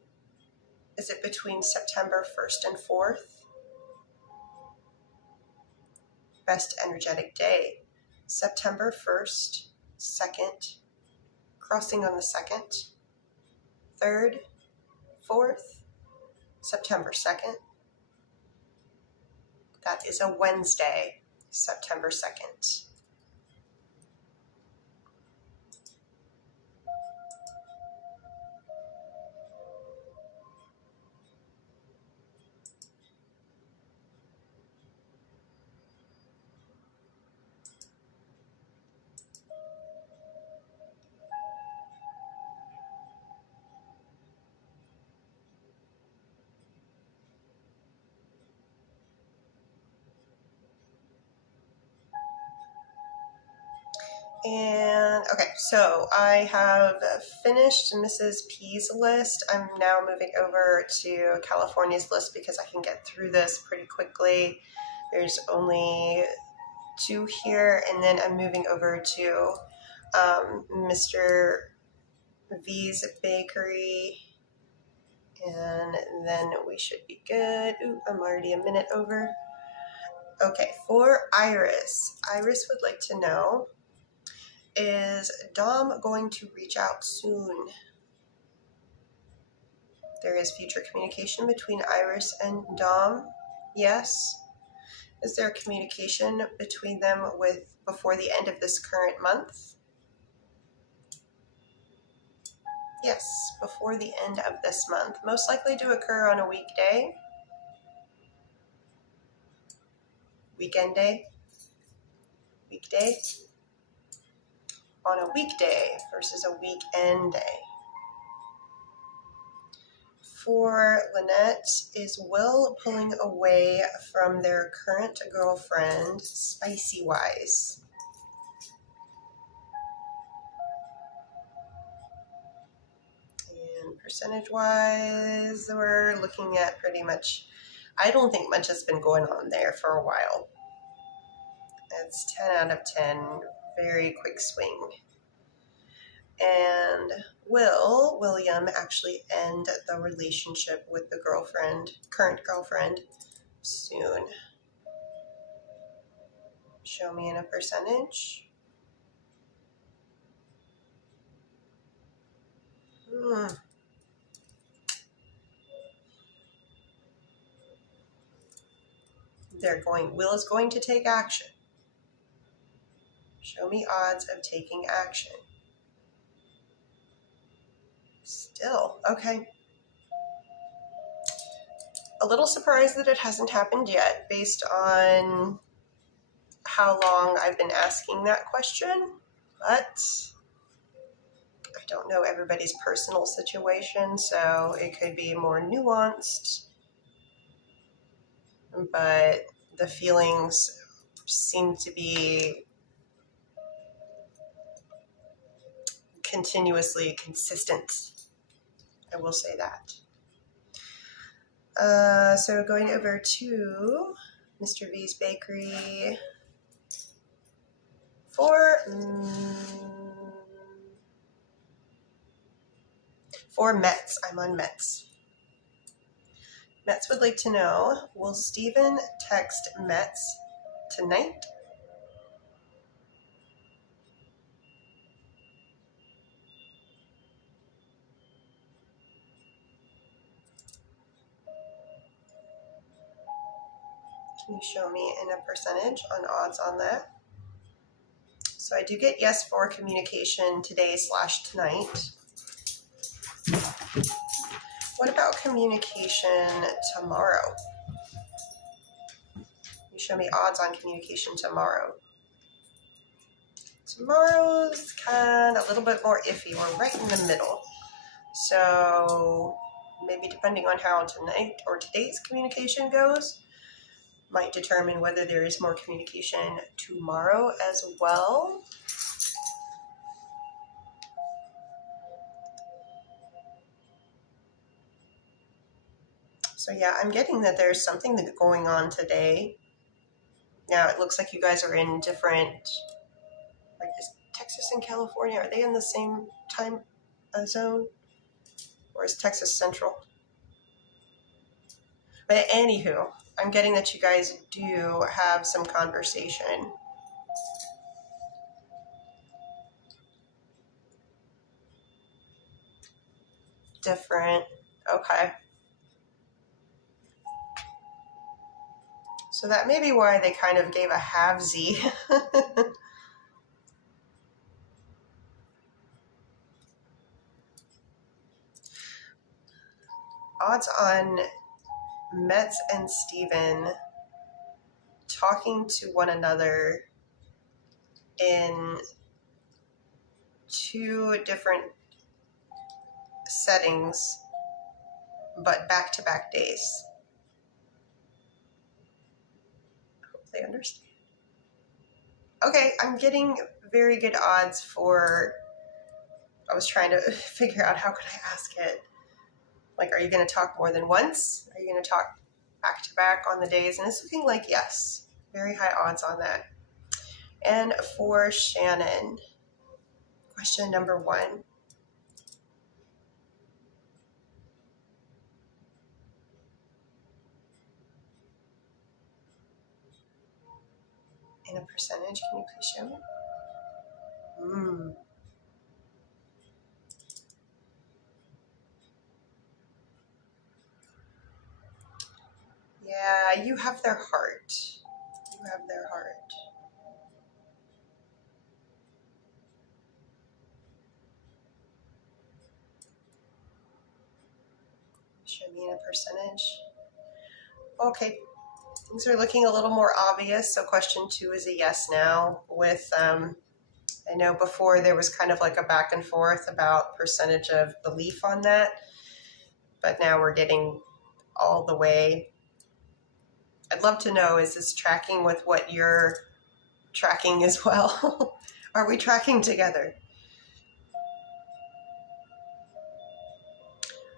Is it between September 1st and 4th? best energetic day. September 1st, 2nd, crossing on the 2nd, 3rd, 4th, September 2nd. That is a Wednesday, September 2nd. And okay, so I have finished Mrs. P's list. I'm now moving over to California's list because I can get through this pretty quickly. There's only 2 here, and then I'm moving over to Mr. V's Bakery, and then we should be good. Ooh, I'm already a minute over. Okay, for Iris. Iris would like to know, is Dom going to reach out soon? There is future communication between Iris and Dom. Yes. Is there communication between them before the end of this current month? Yes, before the end of this month. Most likely to occur on a weekday. Weekend day? Weekday? On a weekday versus a weekend day. For Lynette, is Will pulling away from their current girlfriend, spicy-wise? And percentage-wise, we're looking at pretty much, I don't think much has been going on there for a while. It's 10 out of 10, very quick swing. And will William actually end the relationship with the current girlfriend, soon? Show me in a percentage. Will is going to take action. Show me odds of taking action. Still, okay. A little surprised that it hasn't happened yet based on how long I've been asking that question, but I don't know everybody's personal situation, so it could be more nuanced, but the feelings seem to be continuously consistent. I will say that. So going over to Mr. V's Bakery for Mets. I'm on Mets. Mets would like to know, will Steven text Mets tonight? Can you show me in a percentage on odds on that? So I do get yes for communication today/tonight. What about communication tomorrow? You show me odds on communication tomorrow. Tomorrow's kind of a little bit more iffy. We're right in the middle. So maybe depending on how tonight or today's communication goes, might determine whether there is more communication tomorrow as well. So yeah, I'm getting that there's something going on today. Now it looks like you guys are in different, like is Texas and California, are they in the same time zone? Or is Texas Central? But anywho, I'm getting that you guys do have some conversation. Different. Okay. So that may be why they kind of gave a halvesy. Odds on Metz and Steven talking to one another in two different settings, but back-to-back days. I hope they understand. Okay, I'm getting very good odds for, I was trying to figure out how could I ask it. Like, are you going to talk more than once? Are you going to talk back-to-back on the days? And it's looking like yes. Very high odds on that. And for Shannon, question number 1. In a percentage, can you please show me? Yeah, you have their heart. You have their heart. Show me in a percentage. Okay, things are looking a little more obvious. So question 2 is a yes now. With I know before there was kind of like a back and forth about percentage of belief on that, but now we're getting all the way. I'd love to know, is this tracking with what you're tracking as well? Are we tracking together?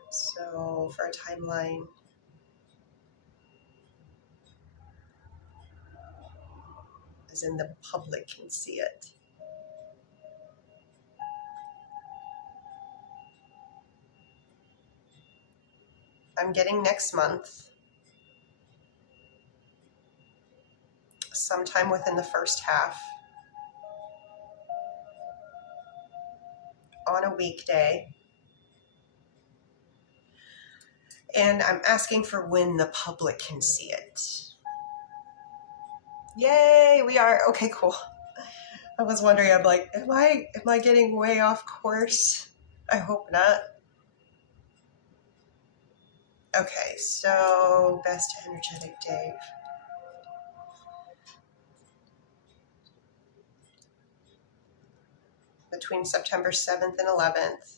So for a timeline, as in the public can see it. I'm getting next month, sometime within the first half, on a weekday. And I'm asking for when the public can see it. Yay, we are. Okay, cool. I was wondering, I'm like, am I getting way off course? I hope not. Okay, so best energetic Dave. Between September 7th and 11th.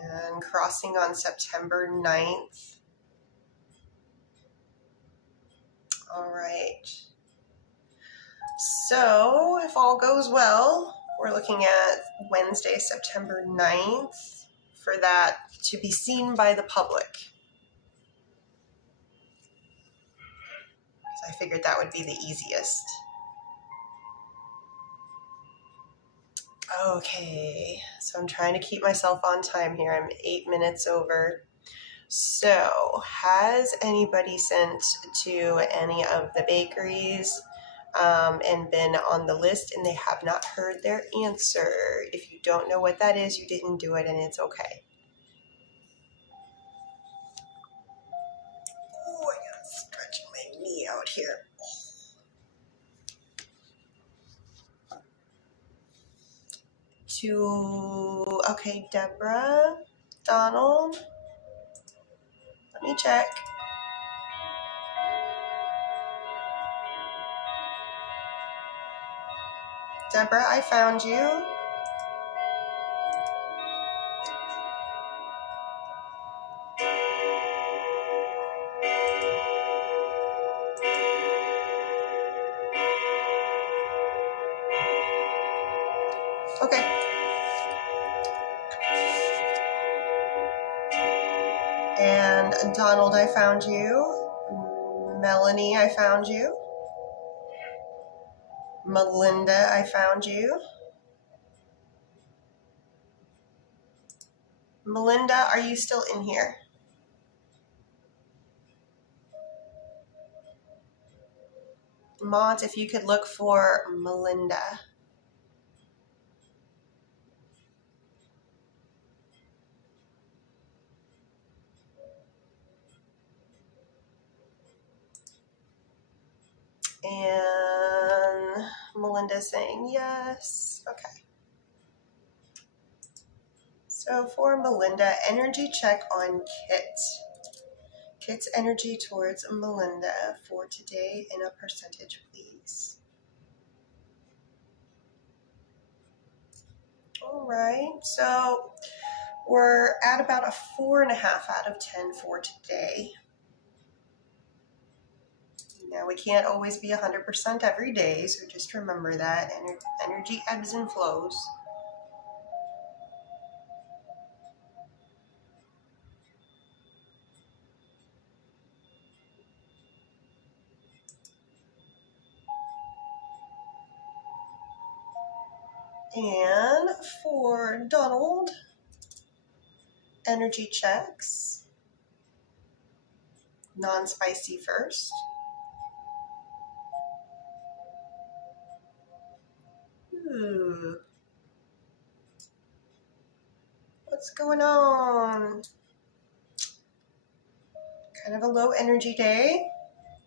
And crossing on September 9th. All right. So if all goes well, we're looking at Wednesday, September 9th for that to be seen by the public. I figured that would be the easiest. Okay, so I'm trying to keep myself on time here. I'm 8 minutes over. So, has anybody sent to any of the bakeries and been on the list and they have not heard their answer? If you don't know what that is, you didn't do it and it's okay. Oh, I gotta stretch my knee out here. Okay, Deborah, Donald, let me check. Deborah, I found you. Okay. And Donald, I found you. Melanie, I found you. Melinda, I found you. Melinda, are you still in here? Mods, if you could look for Melinda. And Melinda's saying yes. Okay. So for Melinda, energy check on Kit. Kit's energy towards Melinda for today in a percentage, please. All right, so we're at about a 4.5 out of 10 for today. Now, we can't always be 100% every day, so just remember that energy ebbs and flows. And for Donald, energy checks. Non-spicy first. Ooh. What's going on? Kind of a low energy day.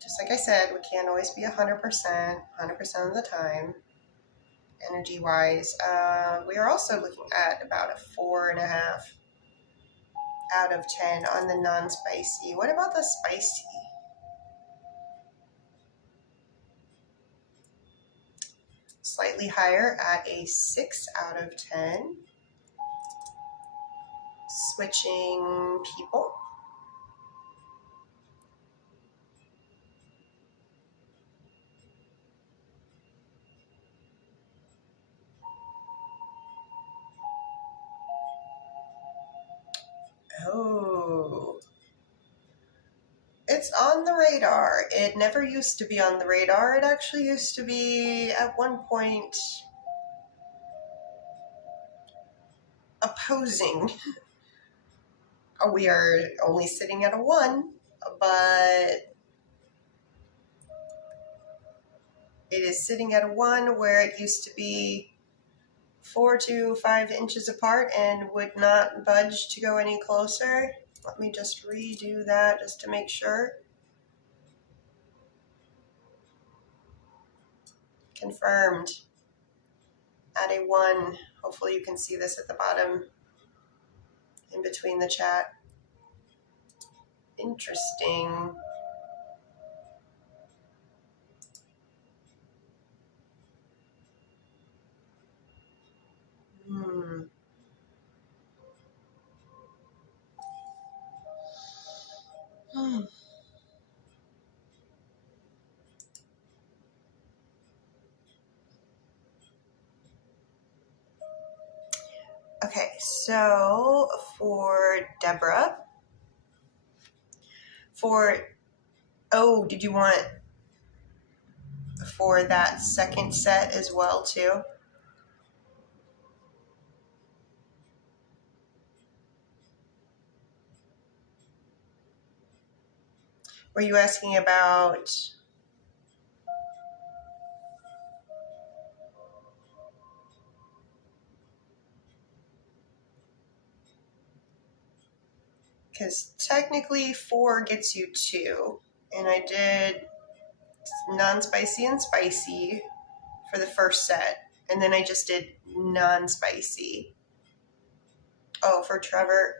Just like I said, we can't always be 100% of the time, energy-wise. We are also looking at about a 4.5 out of 10 on the non-spicy. What about the spicy? Slightly higher at a 6 out of 10. Switching people. Oh. It's on the radar. It never used to be on the radar. It actually used to be at one point opposing. We are only sitting at a 1, but it is sitting at a 1 where it used to be 4 to 5 inches apart and would not budge to go any closer. Let me just redo that just to make sure. Confirmed at a 1. Hopefully you can see this at the bottom in between the chat. Interesting. Okay, so for Deborah, did you want for that second set as well too? Were you asking about because technically 4 gets you 2, and I did non-spicy and spicy for the first set, and then I just did non-spicy. Oh, for Trevor.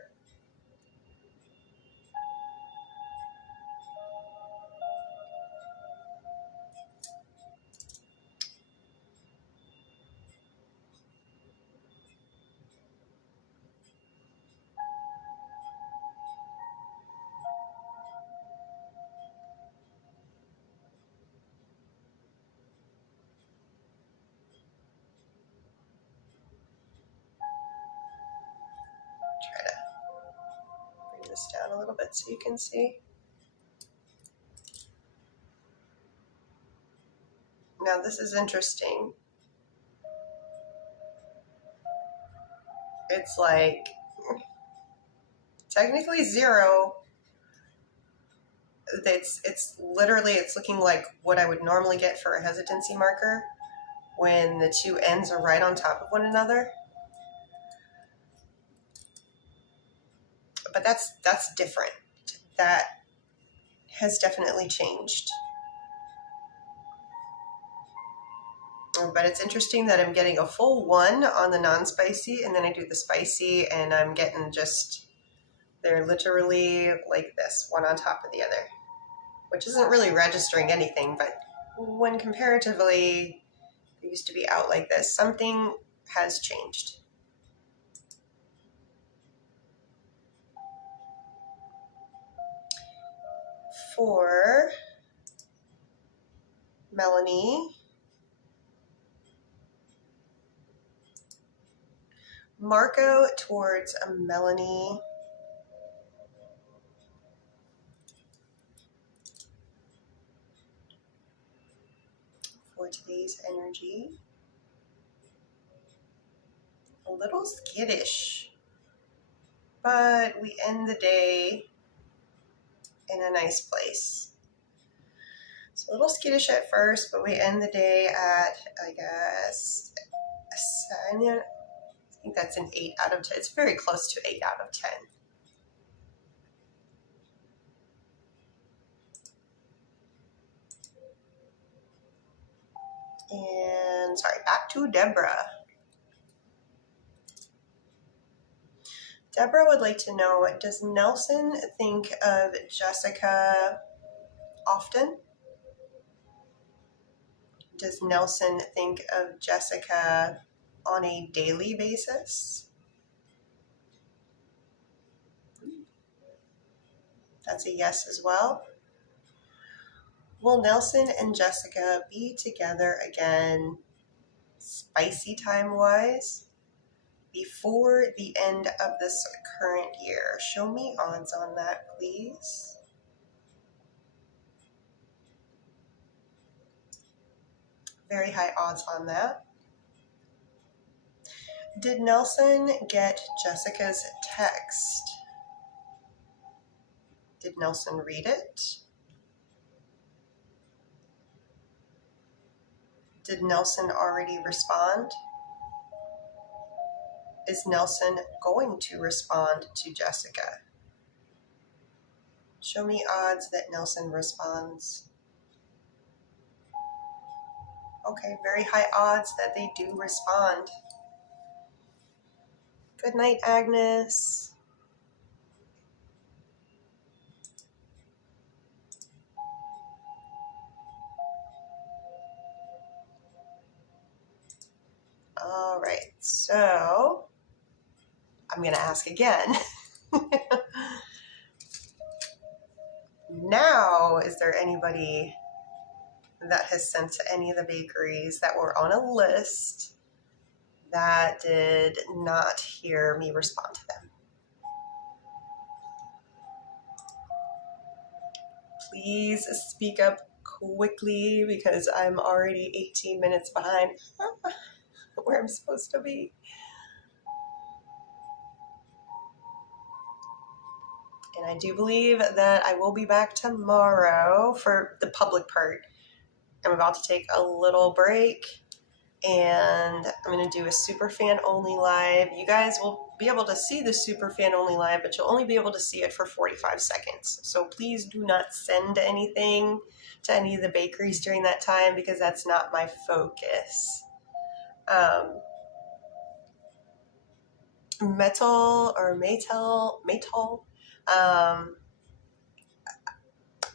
Try to bring this down a little bit so you can see. Now this is interesting. It's like technically 0. It's literally, it's looking like what I would normally get for a hesitancy marker when the two ends are right on top of one another. But that's different. That has definitely changed. But it's interesting that I'm getting a full 1 on the non-spicy, and then I do the spicy, and I'm getting just, they're literally like this, one on top of the other, which isn't really registering anything, but when comparatively it used to be out like this, something has changed. For Melanie, Marco towards a Melanie. For today's energy, a little skittish, but we end the day in a nice place. So a little skittish at first, but we end the day at, I guess, I think that's an 8 out of 10. It's very close to 8 out of 10. And sorry, back to Deborah. Deborah would like to know, does Nelson think of Jessica often? Does Nelson think of Jessica on a daily basis? That's a yes as well. Will Nelson and Jessica be together again, spicy time-wise, before the end of this current year? Show me odds on that, please. Very high odds on that. Did Nelson get Jessica's text? Did Nelson read it? Did Nelson already respond? Is Nelson going to respond to Jessica? Show me odds that Nelson responds. Okay, very high odds that they do respond. Good night, Agnes. All right, so I'm going to ask again. Now, is there anybody that has sent to any of the bakeries that were on a list that did not hear me respond to them? Please speak up quickly because I'm already 18 minutes behind where I'm supposed to be. And I do believe that I will be back tomorrow for the public part. I'm about to take a little break and I'm going to do a Superfan only live. You guys will be able to see the Superfan only live, but you'll only be able to see it for 45 seconds. So please do not send anything to any of the bakeries during that time because that's not my focus. Metal.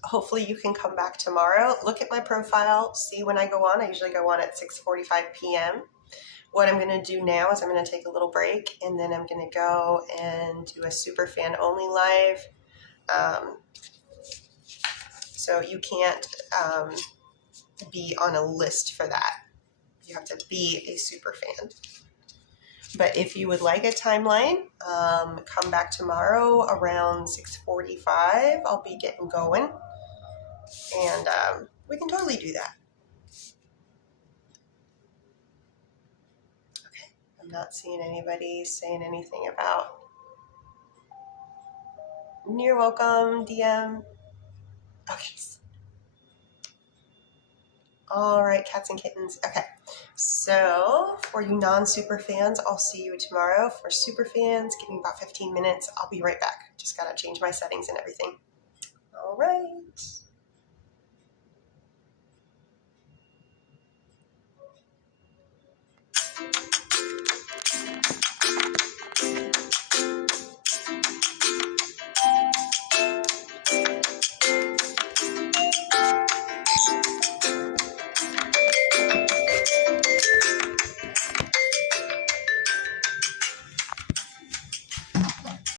Hopefully you can come back tomorrow. Look at my profile, see when I go on. I usually go on at 6:45 p.m. What I'm going to do now is I'm going to take a little break, and then I'm going to go and do a Superfan only live. So you can't be on a list for that. You have to be a Superfan. But if you would like a timeline, come back tomorrow around 6:45. I'll be getting going. And we can totally do that. Okay, I'm not seeing anybody saying anything about You're welcome, DM. Okay. All right, cats and kittens. Okay, so for you non-super fans, I'll see you tomorrow. For super fans, give me about 15 minutes. I'll be right back. Just gotta change my settings and everything. All right.